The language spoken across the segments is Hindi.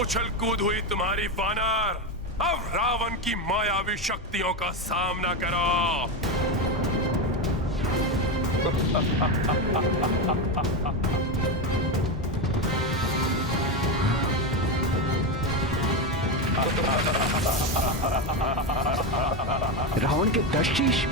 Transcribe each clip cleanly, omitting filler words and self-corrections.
उछल कूद हुई तुम्हारी वानर। अब रावण की मायावी शक्तियों का सामना करो। रावण के 10 शीश।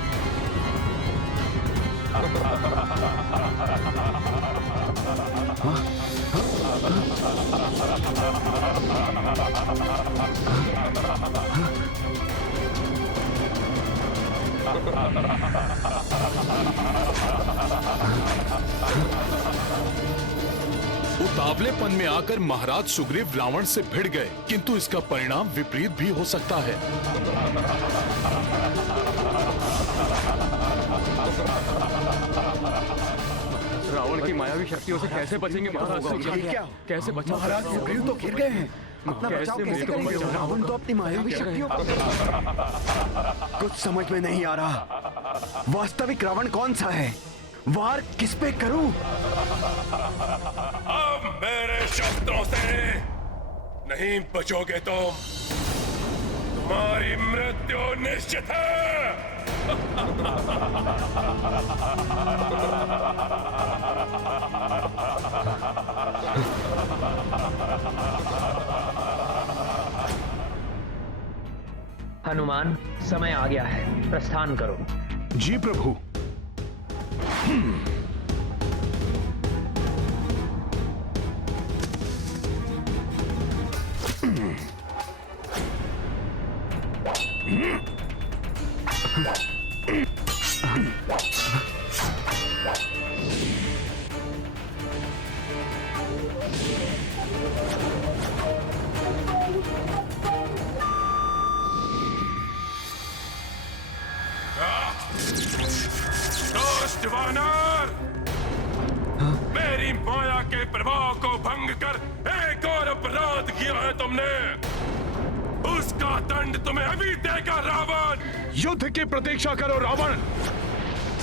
उतावलेपन में आकर महाराज सुग्रीव रावण से भिड़ गए, किंतु इसका परिणाम विपरीत भी हो सकता है। रावण की मायावी शक्तियों से कैसे बचेंगे महाराज सुग्रीव? कैसे बचा? महाराज सुग्रीव तो घिर गए हैं। अपना बचाव कैसे करेंगे? रावण तो अपनी मायावी शक्तियों कुछ समझ में नहीं आ रहा। वास्तविक रावण कौन सा है? वार किस पे करूं? अब मेरे शस्त्रों से नहीं बचोगे तुम। तुम्हारी मृत्यु निश्चित है। हनुमान, समय आ गया है, प्रस्थान करो। जी प्रभु। दुष्ट वानर, मेरी माया के प्रभाव को भंग कर एक और अपराध किया है तुमने। उसका दंड तुम्हें अभी देगा रावण। युद्ध की प्रतीक्षा करो रावण।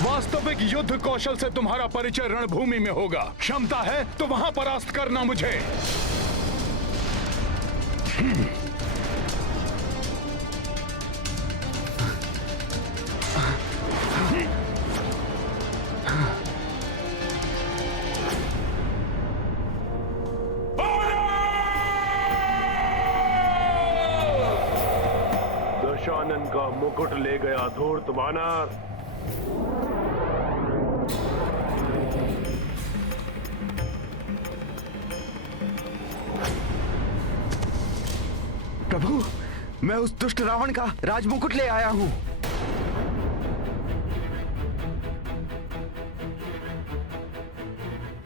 वास्तविक युद्ध कौशल से तुम्हारा परिचय रणभूमि में होगा। क्षमता है तो वहां परास्त करना मुझे। दशानन का मुकुट ले गया धूर्त वानर। प्रभु, मैं उस दुष्ट रावण का राजमुकुट ले आया हूं।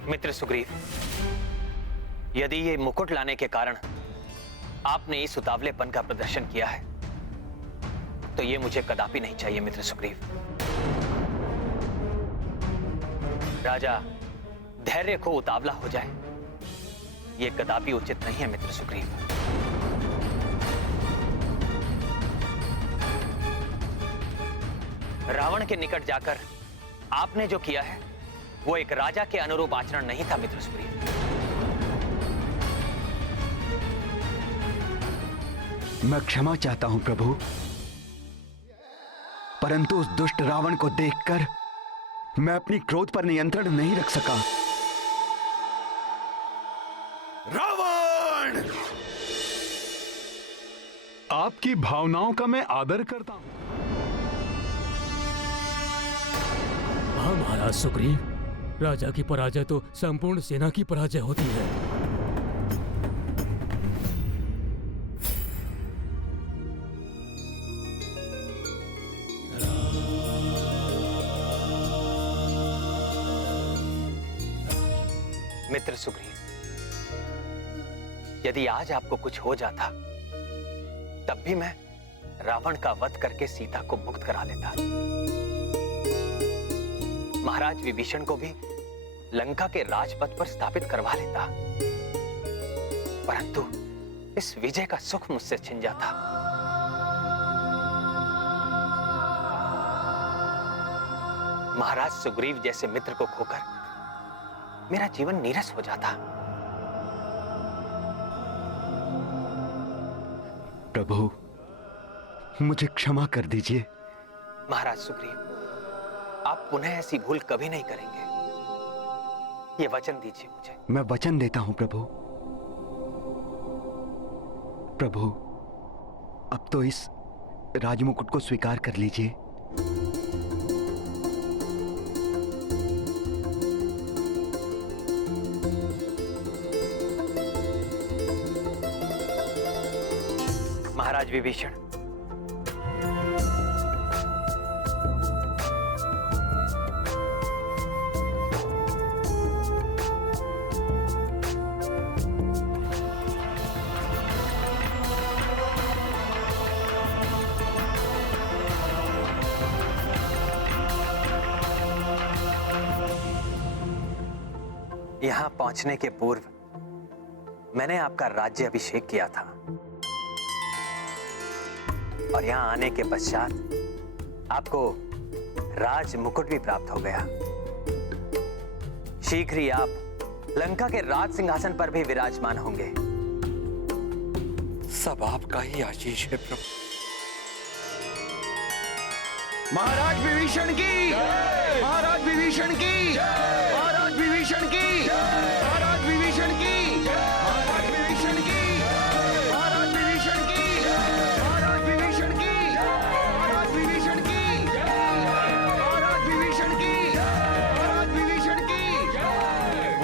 मित्र सुग्रीव, यदि ये मुकुट लाने के कारण आपने इस उतावलेपन का प्रदर्शन किया है तो ये मुझे कदापि नहीं चाहिए मित्र सुग्रीव। राजा धैर्य खो उतावला हो जाए, ये कदापि उचित नहीं है मित्र सुग्रीव। रावण के निकट जाकर आपने जो किया है वो एक राजा के अनुरूप आचरण नहीं था मित्र सुग्रीव। मैं क्षमा चाहता हूं प्रभु, परंतु उस दुष्ट रावण को देखकर मैं अपनी क्रोध पर नियंत्रण नहीं रख सका। रावण, आपकी भावनाओं का मैं आदर करता हूं। हाँ महाराज सुग्रीव, राजा की पराजय तो संपूर्ण सेना की पराजय होती है। मित्र सुग्रीव, यदि आज आपको कुछ हो जाता तब भी मैं रावण का वध करके सीता को मुक्त करा लेता। महाराज विभीषण को भी लंका के राजपथ पर स्थापित करवा लेता, परंतु इस विजय का सुख मुझसे छिन जाता। महाराज सुग्रीव जैसे मित्र को खोकर मेरा जीवन नीरस हो जाता। प्रभु, मुझे क्षमा कर दीजिए। महाराज सुग्रीव, आप पुनः ऐसी भूल कभी नहीं करेंगे, ये वचन दीजिए मुझे। मैं वचन देता हूं प्रभु। प्रभु, अब तो इस राजमुकुट को स्वीकार कर लीजिए। महाराज विभीषण, यहां पहुंचने के पूर्व मैंने आपका राज्य अभिषेक किया था और यहां आने के पश्चात आपको राज मुकुट भी प्राप्त हो गया। शीघ्र ही आप लंका के राज सिंहासन पर भी विराजमान होंगे। सब आपका ही आशीष है प्रभु। महाराज विभीषण की, महाराज विभीषण की, महाराज विभीषण की, महाराज विभीषण की, महाराज विभीषण की, महाराज विभीषण की, महाराज विभीषण की, महाराज विभीषण की, महाराज विभीषण की, महाराज विभीषण की।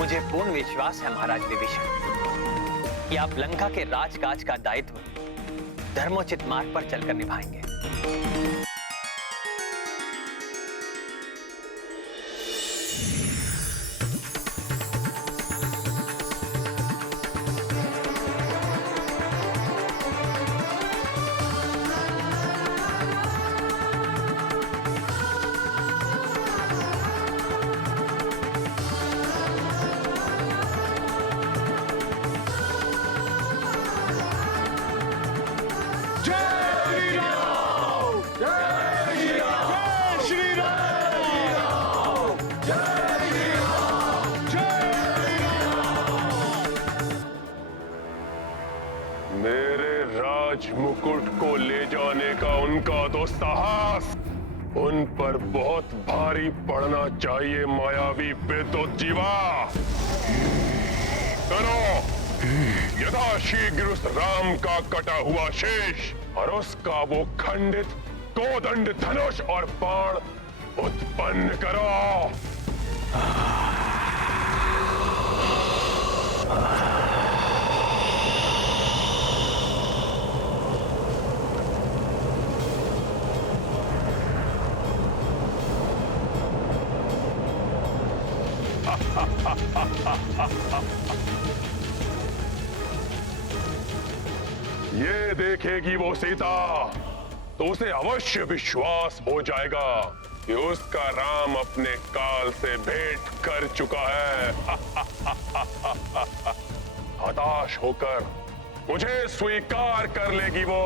मुझे पूर्ण विश्वास है महाराज विभीषण कि आप लंका के राजकाज का दायित्व धर्मोचित मार्ग पर चलकर निभाएंगे। मुकुट को ले जाने का उनका तो साहस उन पर बहुत भारी पड़ना चाहिए। मायावी बेदोत जीवा, करो यथाशीघ्र उस राम का कटा हुआ शेष और उसका वो खंडित कोदंड धनुष और बाण उत्पन्न करो। ये देखेगी वो सीता तो उसे अवश्य विश्वास हो जाएगा कि उसका राम अपने काल से भेंट कर चुका है। हताश होकर मुझे स्वीकार कर लेगी वो।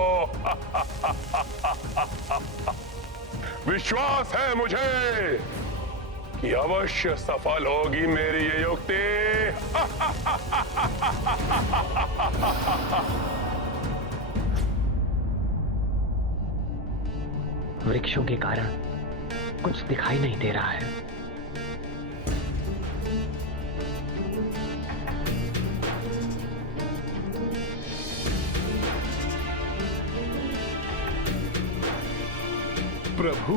विश्वास है मुझे कि अवश्य सफल होगी मेरी ये युक्ति। वृक्षों के कारण कुछ दिखाई नहीं दे रहा है। प्रभु,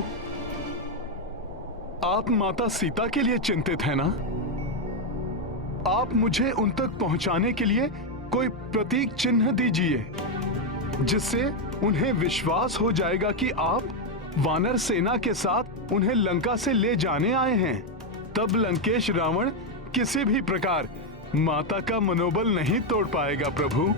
आप माता सीता के लिए चिंतित हैं ना? आप मुझे उन तक पहुंचाने के लिए कोई प्रतीक चिन्ह दीजिए जिससे उन्हें विश्वास हो जाएगा कि आप वानर सेना के साथ उन्हें लंका से ले जाने आए हैं। तब लंकेश रावण किसी भी प्रकार माता का मनोबल नहीं तोड़ पाएगा। प्रभु,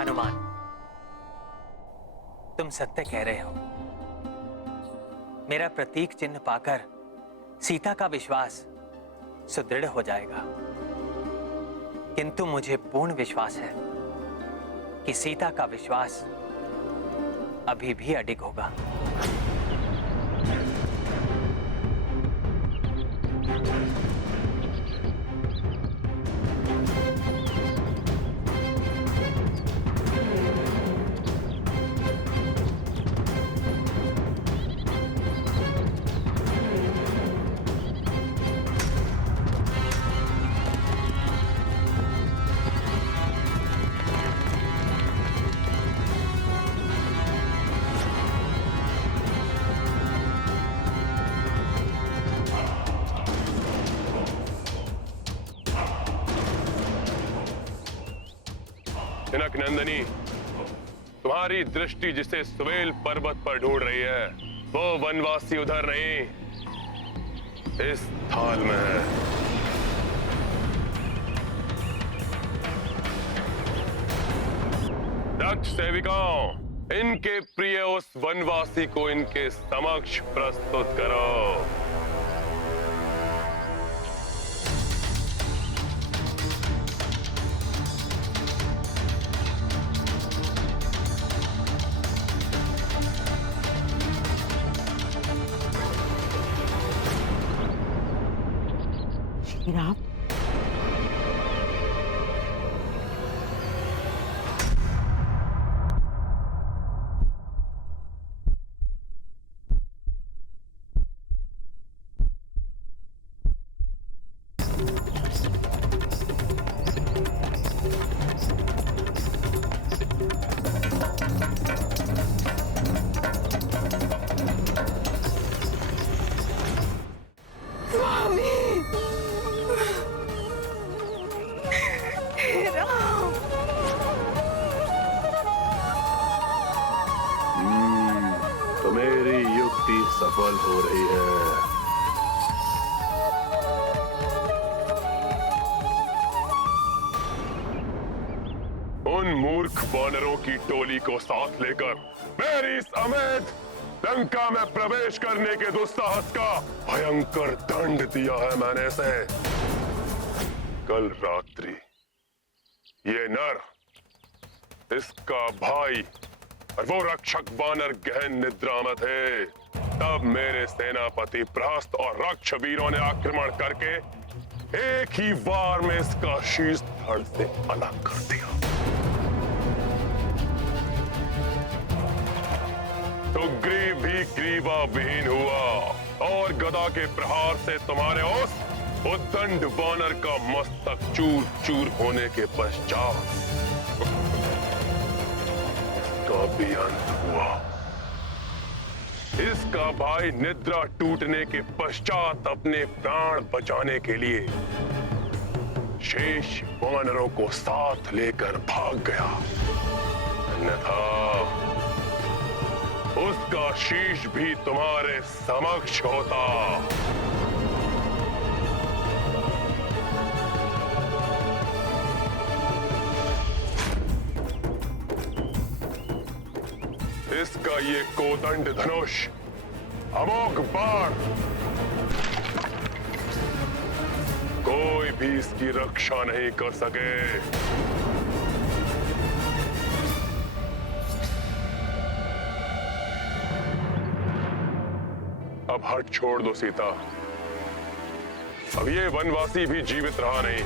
हनुमान, तुम सत्य कह रहे हो। मेरा प्रतीक चिन्ह पाकर सीता का विश्वास सुदृढ़ हो जाएगा, किंतु मुझे पूर्ण विश्वास है कि सीता का विश्वास अभी भी अडिग होगा। जनक नंदनी, तुम्हारी दृष्टि जिसे सुवेल पर्वत पर ढूंढ रही है, वो वनवासी उधर नहीं, इस थाल में है। दक्ष सेविकाओं, इनके प्रिय उस वनवासी को इनके समक्ष प्रस्तुत करो। राम, तो मेरी युक्ति सफल हो रही है। उन मूर्ख वानरों की टोली को साथ लेकर मेरी समेत लंका में प्रवेश करने के दुस्साहस का भयंकर दंड दिया है मैंने इसे। कल रात्रि ये नर, इसका भाई और वो रक्षक वानर गहन निद्रा में थे। तब मेरे सेनापति प्रहस्त और रक्ष वीरों ने आक्रमण करके एक ही वार में इसका शीश धड़ से अलग कर दिया। सुग्रीव भी ग्रीवा विहीन हुआ और गदा के प्रहार से तुम्हारे उस उद्दंड वानर का मस्तक चूर चूर होने के पश्चात इसका भी अंत हुआ। इसका भाई निद्रा टूटने के पश्चात अपने प्राण बचाने के लिए शेष वानरों को साथ लेकर भाग गया, अन्यथा उसका शीश भी तुम्हारे समक्ष होता। इसका ये कोदंड धनुष, अमोघ बाण, कोई भी इसकी रक्षा नहीं कर सके। अब हट छोड़ दो सीता, अब ये वनवासी भी जीवित रहा नहीं।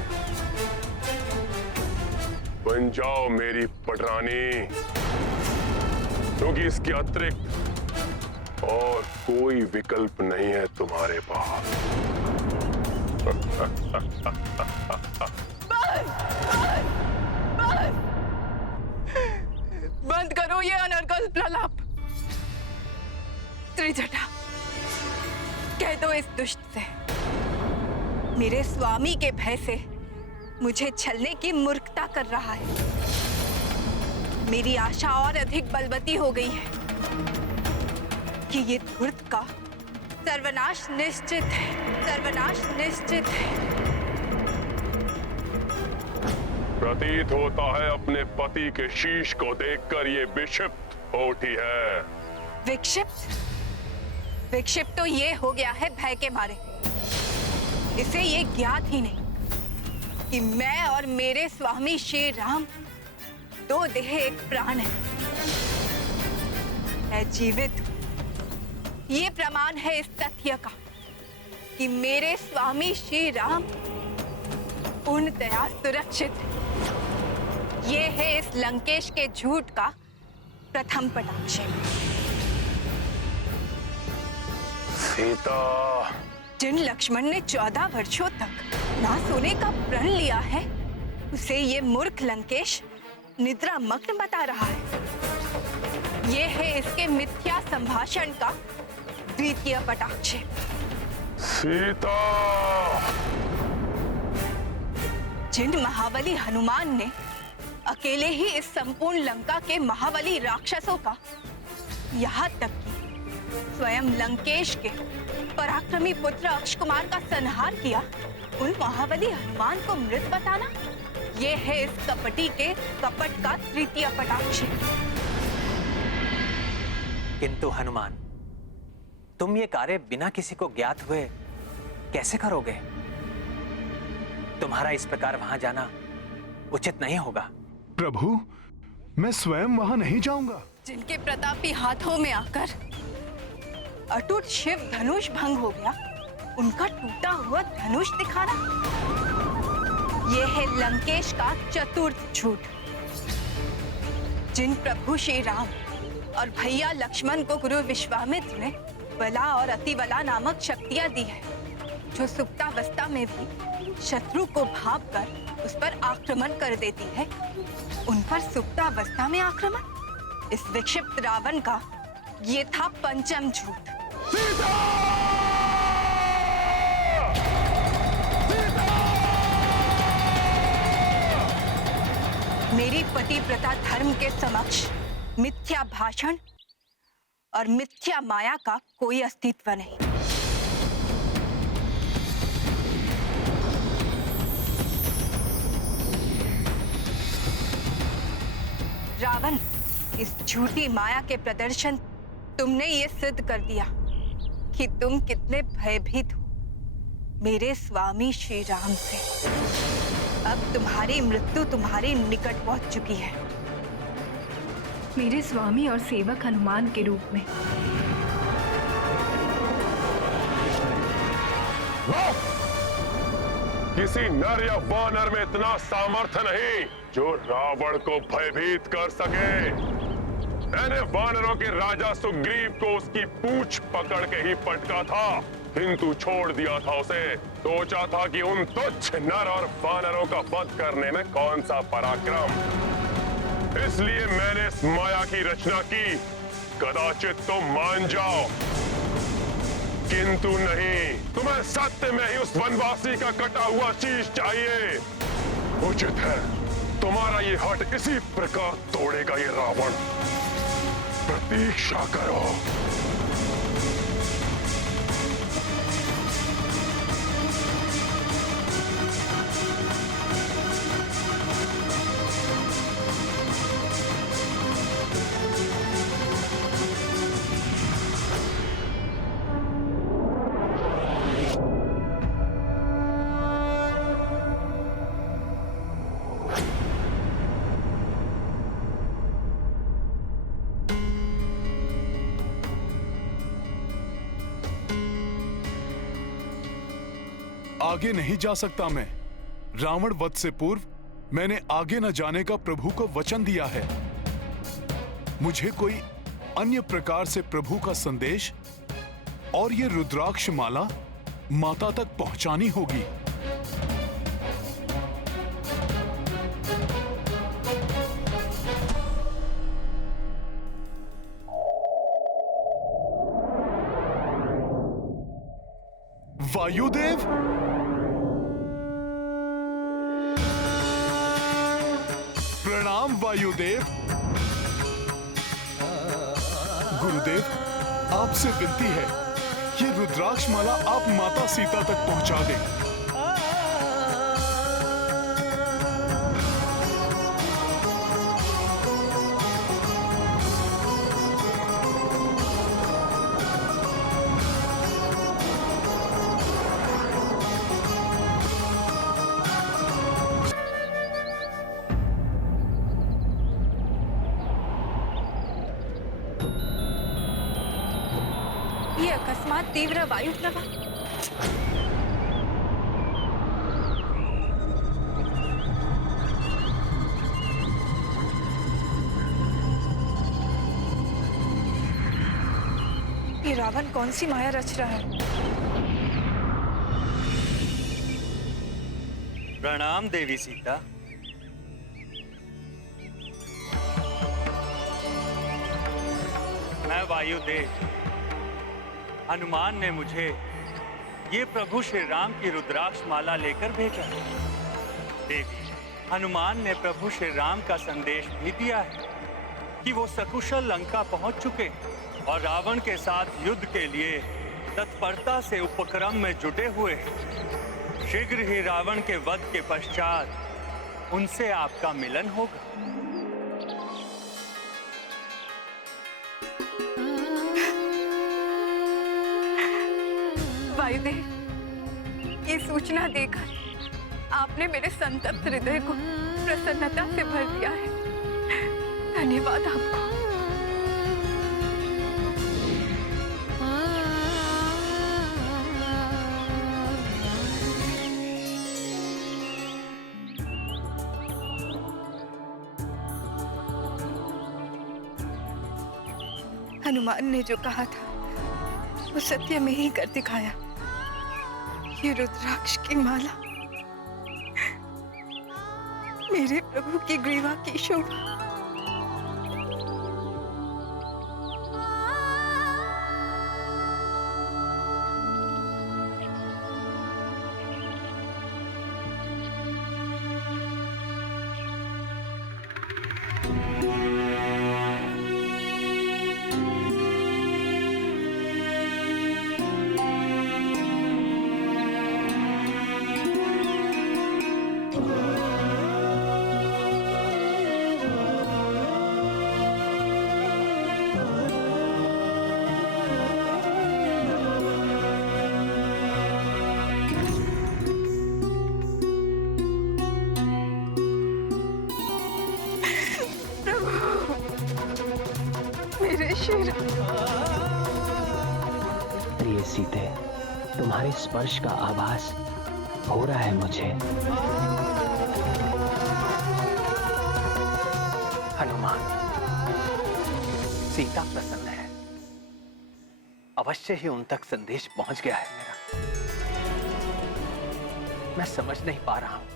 बन जाओ मेरी पटरानी, क्योंकि इसके अतिरिक्त और कोई विकल्प नहीं है तुम्हारे पास। बंद करो ये अनर्गल प्रलाप। त्रिजटा, कह दो इस दुष्ट से, मेरे स्वामी के भय से मुझे छलने की मूर्खता कर रहा है। मेरी आशा और अधिक बलवती हो गई है कि ये धूर्त का सर्वनाश निश्चित है, सर्वनाश निश्चित है। प्रतीत होता है अपने पति के शीश को देखकर ये विक्षिप्त हो उठी है। विक्षिप्त? विक्षिप्त तो ये हो गया है भय के मारे। इसे ये ज्ञात ही नहीं कि मैं और मेरे स्वामी श्री राम दो देह एक प्राण है। मैं जीवित हूं। ये प्रमाण है इस तथ्य का कि मेरे स्वामी श्री राम पूर्णतया सुरक्षित है। ये है इस लंकेश के झूठ का प्रथम पटाक्ष। सीता, जिन लक्ष्मण ने 14 वर्षों तक ना सोने का प्रण लिया है, उसे ये मूर्ख लंकेश निद्रा मग्न बता रहा है। ये है इसके मिथ्या संभाषण का द्वितीय पटाक्ष। सीता, जिन महाबली हनुमान ने अकेले ही इस संपूर्ण लंका के महाबली राक्षसों का, यहाँ तक कि स्वयं लंकेश के पराक्रमी पुत्र अक्षकुमार का संहार किया, उन महाबली हनुमान को मृत बताना, ये है इस कपटी के कपट का तृतीय पटाक्ष। किंतु हनुमान, तुम ये कार्य बिना किसी को ज्ञात हुए कैसे करोगे? तुम्हारा इस प्रकार वहां जाना उचित नहीं होगा। प्रभु, मैं स्वयं वहां नहीं जाऊंगा। जिनके प्रतापी हाथों में आकर अटूट शिव धनुष भंग हो गया, उनका टूटा हुआ धनुष दिखाना, यह है लंकेश का चतुर्थ झूठ। जिन प्रभु श्री राम और भैया लक्ष्मण को गुरु विश्वामित्र ने बला और अतिबला नामक शक्तियां दी है, जो सुप्तावस्था में भी शत्रु को भाप कर उस पर आक्रमण कर देती है, उन पर सुप्तावस्था में आक्रमण, इस विक्षिप्त रावण का ये था पंचम झूठ। मेरी पतिव्रता धर्म के समक्ष मिथ्या भाषण और मिथ्या माया का कोई अस्तित्व नहीं। रावण, इस झूठी माया के प्रदर्शन तुमने ये सिद्ध कर दिया कि तुम कितने भयभीत हो मेरे स्वामी श्री राम से। अब तुम्हारी मृत्यु तुम्हारे निकट पहुंच चुकी है, मेरे स्वामी और सेवक हनुमान के रूप में। किसी नर या वानर में इतना सामर्थ्य नहीं जो रावण को भयभीत कर सके। मैंने वानरों के राजा सुग्रीव को उसकी पूंछ पकड़ के ही पटका था, किंतु छोड़ दिया था उसे। सोचा था कि उन तुच्छ नर और वानरों का वध करने में कौन सा पराक्रम, इसलिए मैंने इस माया की रचना की। कदाचित तुम मान जाओ, किंतु नहीं, तुम्हें सत्य में ही उस वनवासी का कटा हुआ शीश चाहिए। उचित है, तुम्हारा ये हट इसी प्रकार तोड़ेगा ये रावण। प्रतीक्षा करो। आगे नहीं जा सकता मैं। रावण वध से पूर्व मैंने आगे न जाने का प्रभु को वचन दिया है। मुझे कोई अन्य प्रकार से प्रभु का संदेश और ये रुद्राक्ष माला माता तक पहुंचानी होगी। वायुदेव, प्रणाम वायुदेव। गुरुदेव, आपसे विनती है, ये रुद्राक्ष माला आप माता सीता तक पहुंचा दें। ये अकस्मात तीव्र वायु प्रवाह। ये रावण कौन सी माया रच रहा है? प्रणाम देवी सीता। मैं वायुदेव हनुमान ने मुझे ये प्रभु श्री राम की रुद्राक्ष माला लेकर भेजा। देवी, हनुमान ने प्रभु श्री राम का संदेश भी दिया है कि वो सकुशल लंका पहुंच चुके और रावण के साथ युद्ध के लिए तत्परता से उपक्रम में जुटे हुए हैं। शीघ्र ही रावण के वध के पश्चात उनसे आपका मिलन होगा। वायुदेव, ये सूचना देकर आपने मेरे संतप्त हृदय को प्रसन्नता से भर दिया है। धन्यवाद आपको। हनुमान ने जो कहा था वो सत्य में ही कर दिखाया। ये रुद्राक्ष की माला मेरे प्रभु की ग्रीवा की शोभा। प्रिय सीते, तुम्हारे स्पर्श का आभास हो रहा है मुझे। हनुमान, सीता प्रसन्न है। अवश्य ही उन तक संदेश पहुंच गया है मेरा। मैं समझ नहीं पा रहा हूं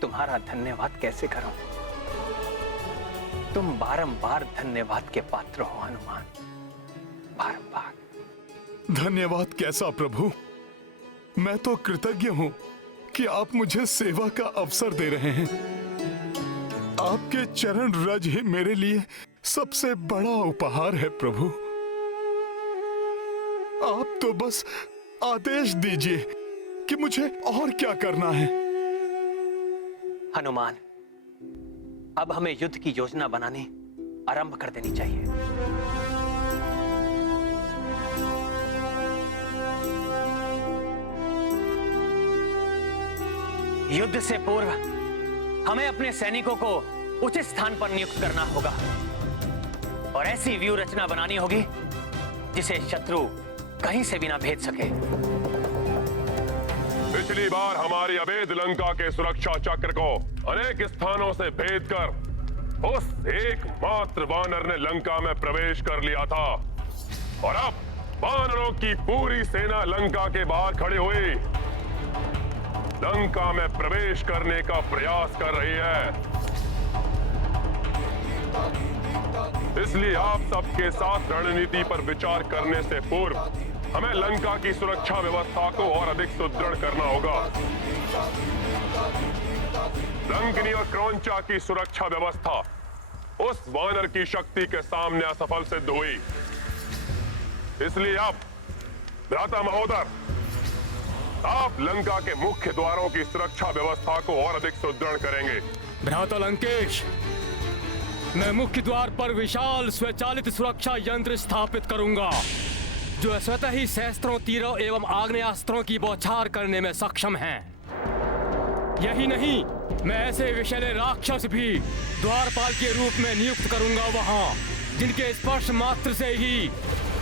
तुम्हारा धन्यवाद कैसे करूं। तुम बारंबार धन्यवाद के पात्र हो हनुमान, बारंबार। धन्यवाद कैसा प्रभु, मैं तो कृतज्ञ हूं कि आप मुझे सेवा का अवसर दे रहे हैं। आपके चरण रज ही मेरे लिए सबसे बड़ा उपहार है प्रभु। आप तो बस आदेश दीजिए कि मुझे और क्या करना है। हनुमान, अब हमें युद्ध की योजना बनानी आरंभ कर देनी चाहिए। युद्ध से पूर्व हमें अपने सैनिकों को उचित स्थान पर नियुक्त करना होगा और ऐसी व्यूह रचना बनानी होगी जिसे शत्रु कहीं से भी ना भेद सके। पिछली बार हमारी अवैध लंका के सुरक्षा चक्र को अनेक स्थानों से भेद कर उस एकमात्र वानर ने लंका में प्रवेश कर लिया था और अब वानरों की पूरी सेना लंका के बाहर खड़ी हुई लंका में प्रवेश करने का प्रयास कर रही है। इसलिए आप सबके साथ रणनीति पर विचार करने से पूर्व हमें लंका की सुरक्षा व्यवस्था को और अधिक सुदृढ़ करना होगा। लंकिनी और क्रौंचा की सुरक्षा व्यवस्था उस वानर की शक्ति के सामने असफल सिद्ध हुई। इसलिए अब भ्राता महोदर, आप लंका के मुख्य द्वारों की सुरक्षा व्यवस्था को और अधिक सुदृढ़ करेंगे। भ्राता लंकेश, मैं मुख्य द्वार पर विशाल स्वचालित सुरक्षा यंत्र स्थापित करूंगा जो स्वतः ही शस्त्रों, तीरों एवं आग्नेयास्त्रों की बौछार करने में सक्षम हैं। यही नहीं, मैं ऐसे विषैले राक्षस भी द्वारपाल के रूप में नियुक्त करूंगा वहां, जिनके स्पर्श मात्र से ही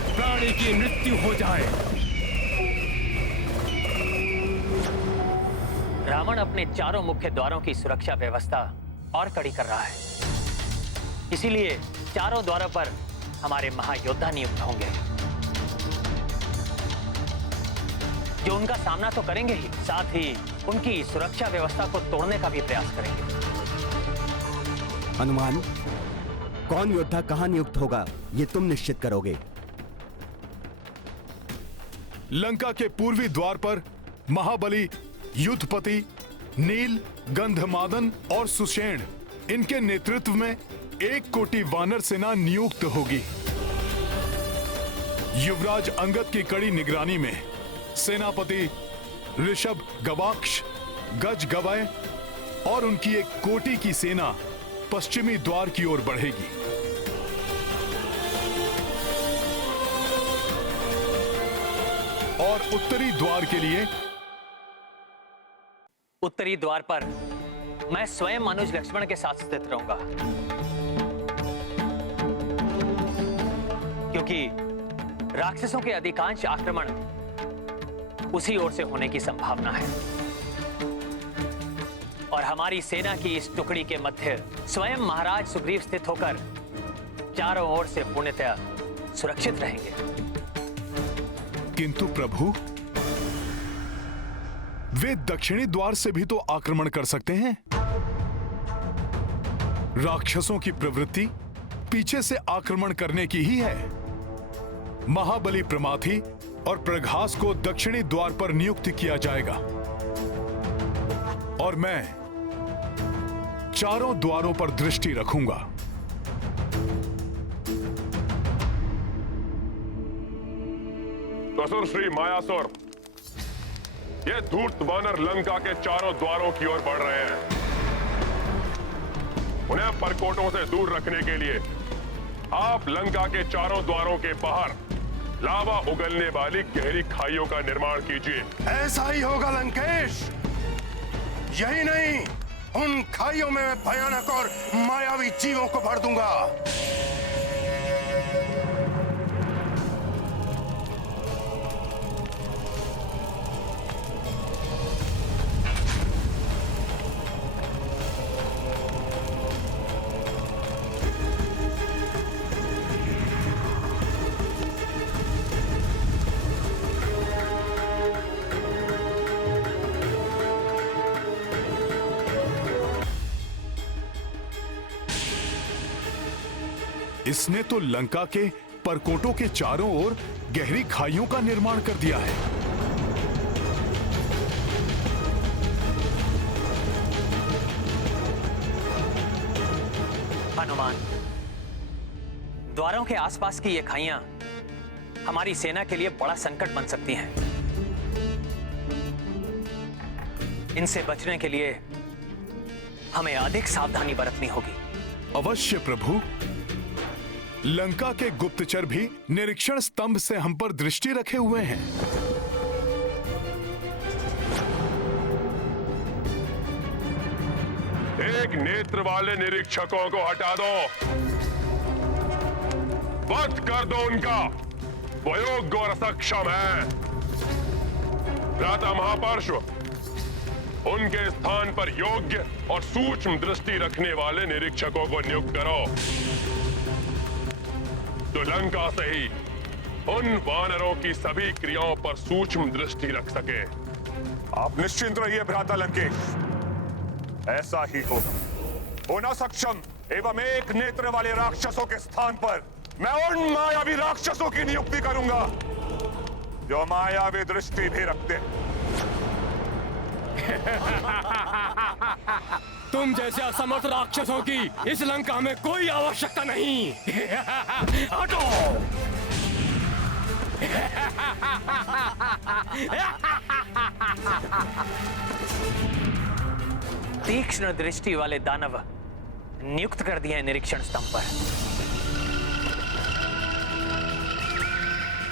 प्राणी की मृत्यु हो जाए। रावण अपने चारों मुख्य द्वारों की सुरक्षा व्यवस्था और कड़ी कर रहा है, इसीलिए चारों द्वारों पर हमारे महायोद्धा नियुक्त होंगे, जो उनका सामना तो करेंगे ही, साथ ही उनकी सुरक्षा व्यवस्था को तोड़ने का भी प्रयास करेंगे। हनुमान, कौन योद्धा कहां नियुक्त होगा ये तुम निश्चित करोगे। लंका के पूर्वी द्वार पर महाबली, युद्धपति, नील, गंधमादन और सुषेण, इनके नेतृत्व में 1 कोटि वानर सेना नियुक्त होगी। युवराज अंगद की कड़ी निगरानी में सेनापति ऋषभ, गवाक्ष, गज, गवय और उनकी 1 कोटि की सेना पश्चिमी द्वार की ओर बढ़ेगी। और उत्तरी द्वार के लिए उत्तरी द्वार पर मैं स्वयं अनुज लक्ष्मण के साथ स्थित रहूंगा, क्योंकि राक्षसों के अधिकांश आक्रमण उसी ओर से होने की संभावना है और हमारी सेना की इस टुकड़ी के मध्य स्वयं महाराज सुग्रीव स्थित होकर चारों ओर से पूर्णतया सुरक्षित रहेंगे। किंतु प्रभु, वे दक्षिणी द्वार से भी तो आक्रमण कर सकते हैं। राक्षसों की प्रवृत्ति पीछे से आक्रमण करने की ही है। महाबली, प्रमाथी और प्रघास को दक्षिणी द्वार पर नियुक्त किया जाएगा और मैं चारों द्वारों पर दृष्टि रखूंगा। असुर श्री मायासुर, ये धूर्त वानर लंका के चारों द्वारों की ओर बढ़ रहे हैं। उन्हें परकोटों से दूर रखने के लिए आप लंका के चारों द्वारों के बाहर लावा उगलने वाली गहरी खाइयों का निर्माण कीजिए। ऐसा ही होगा लंकेश। यही नहीं, उन खाइयों में मैं भयानक और मायावी जीवों को भर दूंगा। इसने तो लंका के परकोटों के चारों ओर गहरी खाइयों का निर्माण कर दिया है। हनुमान, द्वारों के आसपास की ये खाइयां हमारी सेना के लिए बड़ा संकट बन सकती हैं। इनसे बचने के लिए हमें अधिक सावधानी बरतनी होगी। अवश्य प्रभु। लंका के गुप्तचर भी निरीक्षण स्तंभ से हम पर दृष्टि रखे हुए हैं। एक नेत्र वाले निरीक्षकों को हटा दो, वध कर दो उनका। वो योग्य और सक्षम है। भ्राता महापार्श्व, उनके स्थान पर योग्य और सूक्ष्म दृष्टि रखने वाले निरीक्षकों को नियुक्त करो, जो लंका से ही उन वानरों की सभी क्रियाओं पर सूक्ष्म दृष्टि रख सके। आप निश्चिंत रहिए भ्राता लंकेश, ऐसा ही होगा। उन असक्षम एवं एक नेत्र वाले राक्षसों के स्थान पर मैं उन मायावी राक्षसों की नियुक्ति करूंगा जो मायावी दृष्टि भी रखते हैं। तुम जैसे असमर्थ राक्षसों की इस लंका में कोई आवश्यकता नहीं। हटो। तीक्ष्ण दृष्टि वाले दानव नियुक्त कर दिए हैं निरीक्षण स्तंभ पर।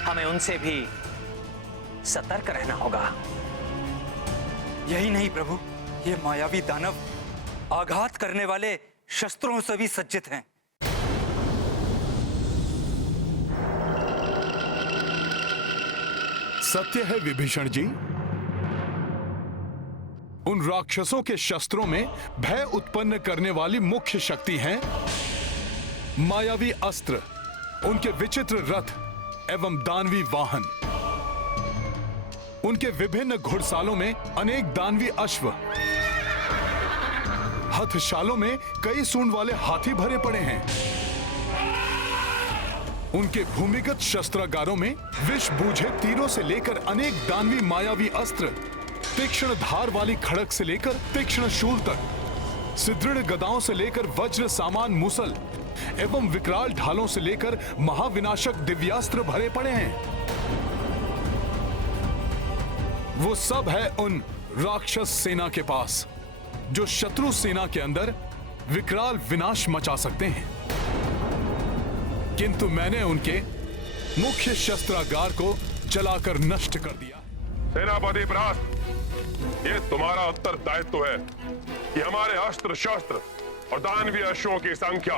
हमें उनसे भी सतर्क रहना होगा। यही नहीं प्रभु, ये मायावी दानव आघात करने वाले शस्त्रों से भी सज्जित हैं। सत्य है विभीषण जी, उन राक्षसों के शस्त्रों में भय उत्पन्न करने वाली मुख्य शक्ति है मायावी अस्त्र, उनके विचित्र रथ एवं दानवी वाहन, उनके विभिन्न घुड़सालों में अनेक दानवी अश्व, हथशालों में कई सूंड वाले हाथी भरे पड़े हैं, उनके भूमिगत शस्त्रागारों में विष बूझे तीरों से लेकर अनेक दानवी मायावी अस्त्र, तीक्ष्ण धार वाली खड़क से लेकर तीक्ष्ण शूल तक, सुदृढ़ गदाओं से लेकर वज्र सामान मूसल एवं विकराल ढालों से लेकर महाविनाशक दिव्यास्त्र भरे पड़े हैं। वो सब है उन राक्षस सेना के पास जो शत्रु सेना के अंदर विकराल विनाश मचा सकते हैं, किंतु मैंने उनके मुख्य शस्त्रागार को जलाकर नष्ट कर दिया। सेनापति परास्त, ये तुम्हारा उत्तरदायित्व है कि हमारे अस्त्र शस्त्र और दानवीय अश्वों की संख्या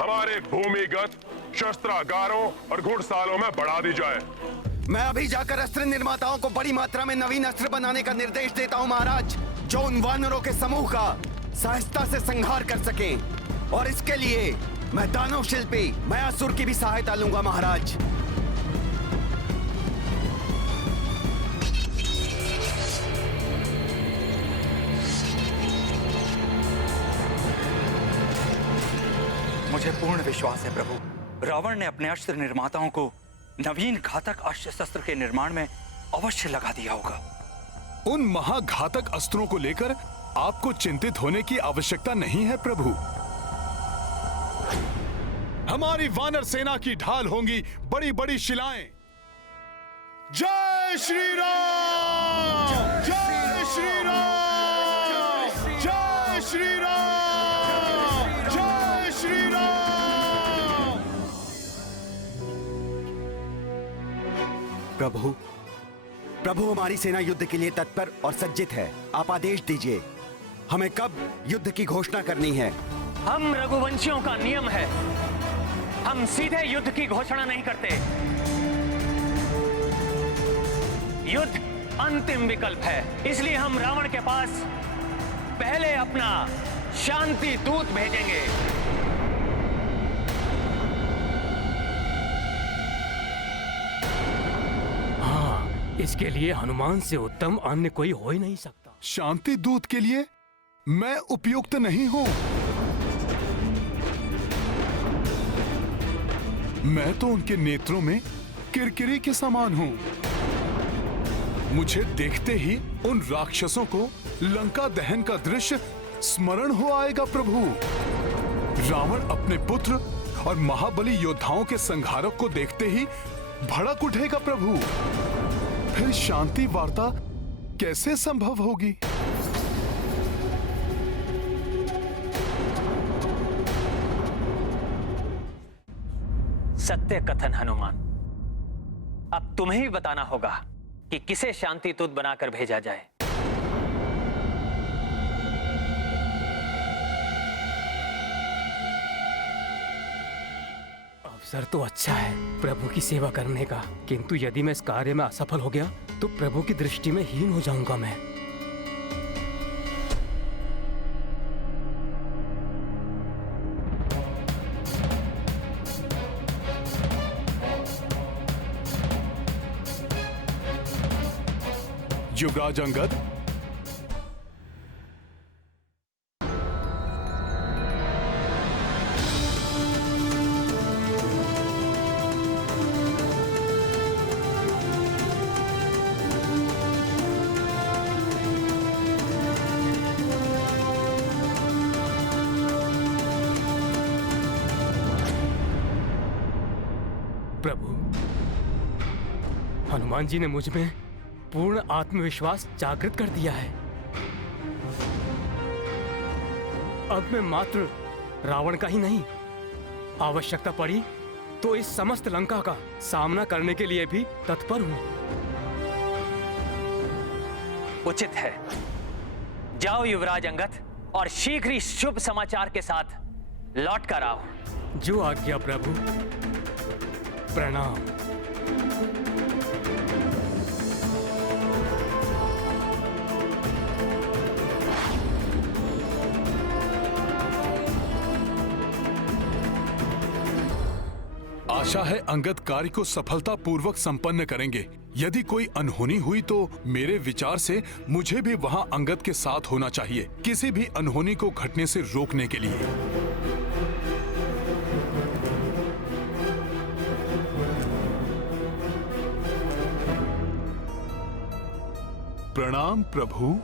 हमारे भूमिगत शस्त्रागारों और घुड़सालों में बढ़ा दी जाए। मैं अभी जाकर अस्त्र निर्माताओं को बड़ी मात्रा में नवीन अस्त्र बनाने का निर्देश देता हूं महाराज, जो उन वानरों के समूह का सहजता से संहार कर सकें। और इसके लिए मैं दानव शिल्पी मयासुर की भी सहायता लूंगा महाराज। मुझे पूर्ण विश्वास है प्रभु, रावण ने अपने अस्त्र निर्माताओं को नवीन घातक अस्त्र शस्त्र के निर्माण में अवश्य लगा दिया होगा। उन महाघातक अस्त्रों को लेकर आपको चिंतित होने की आवश्यकता नहीं है प्रभु। हमारी वानर सेना की ढाल होंगी बड़ी बड़ी शिलाएं। जय श्री राम, जय श्री राम, जय श्री राम, जय श्री राम। प्रभु, प्रभु हमारी सेना युद्ध के लिए तत्पर और सज्जित है। आप आदेश दीजिए, हमें कब युद्ध की घोषणा करनी है? हम रघुवंशियों का नियम है, हम सीधे युद्ध की घोषणा नहीं करते। युद्ध अंतिम विकल्प है, इसलिए हम रावण के पास पहले अपना शांति दूत भेजेंगे। हाँ, इसके लिए हनुमान से उत्तम अन्य कोई हो ही नहीं सकता। शांति दूत के लिए मैं उपयुक्त नहीं हूं। मैं तो उनके नेत्रों में किरकिरी के समान हूं। मुझे देखते ही उन राक्षसों को लंका दहन का दृश्य स्मरण हो आएगा प्रभु। रावण अपने पुत्र और महाबली योद्धाओं के संहारक को देखते ही भड़क उठेगा प्रभु। फिर शांति वार्ता कैसे संभव होगी? सत्य कथन हनुमान, अब तुम्हें ही बताना होगा कि किसे शांति दूत बनाकर भेजा जाए। अवसर तो अच्छा है प्रभु की सेवा करने का, किंतु यदि मैं इस कार्य में असफल हो गया तो प्रभु की दृष्टि में हीन हो जाऊंगा मैं। युवराज अंगद, प्रभु, हनुमान जी ने मुझ में पूर्ण आत्मविश्वास जागृत कर दिया है। अब मैं मात्र रावण का ही नहीं, आवश्यकता पड़ी तो इस समस्त लंका का सामना करने के लिए भी तत्पर हूं। उचित है, जाओ युवराज अंगद और शीघ्र ही शुभ समाचार के साथ लौट कर आओ। जो आज्ञा प्रभु। प्रणाम। आशा है अंगद कार्य को सफलतापूर्वक संपन्न करेंगे। यदि कोई अनहोनी हुई तो मेरे विचार से मुझे भी वहां अंगद के साथ होना चाहिए, किसी भी अनहोनी को घटने से रोकने के लिए। प्रणाम प्रभु।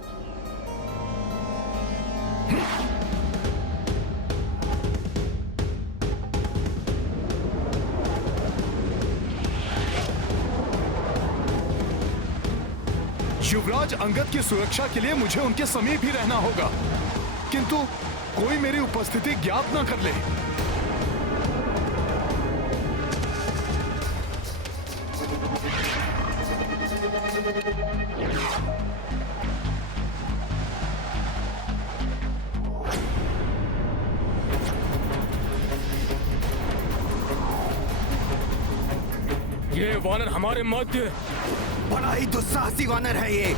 युवराज अंगद की सुरक्षा के लिए मुझे उनके समीप ही रहना होगा, किंतु कोई मेरी उपस्थिति ज्ञात ना कर ले। ये वानर हमारे मध्य बड़ा ही दुस्साहसी वानर है ये।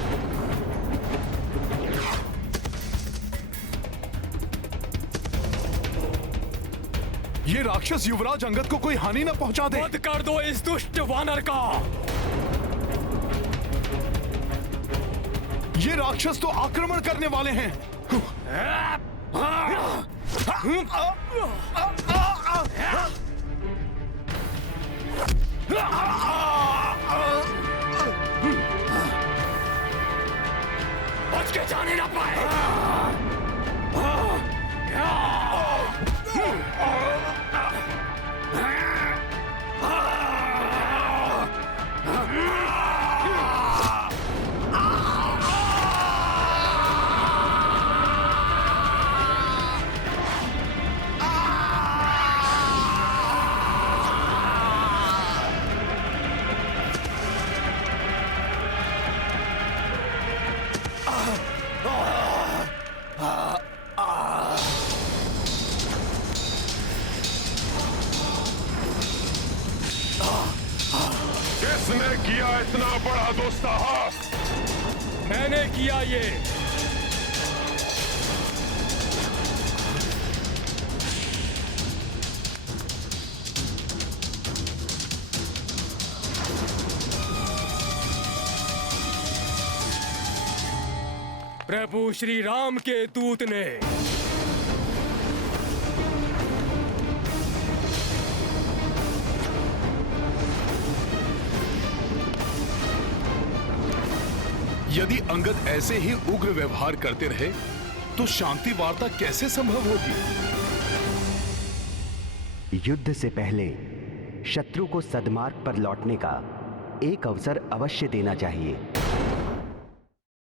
ये राक्षस युवराज अंगद को कोई हानि न पहुंचा दे। वध कर दो इस दुष्ट वानर का। ये राक्षस तो आक्रमण करने वाले हैं। बच के जाने ना पाए। किसने किया इतना बड़ा दुस्साहस? मैंने किया ये। प्रभु श्री राम के दूत ने। यदि अंगद ऐसे ही उग्र व्यवहार करते रहे तो शांति वार्ता कैसे संभव होगी? युद्ध से पहले शत्रु को सद्मार्ग पर लौटने का एक अवसर अवश्य देना चाहिए।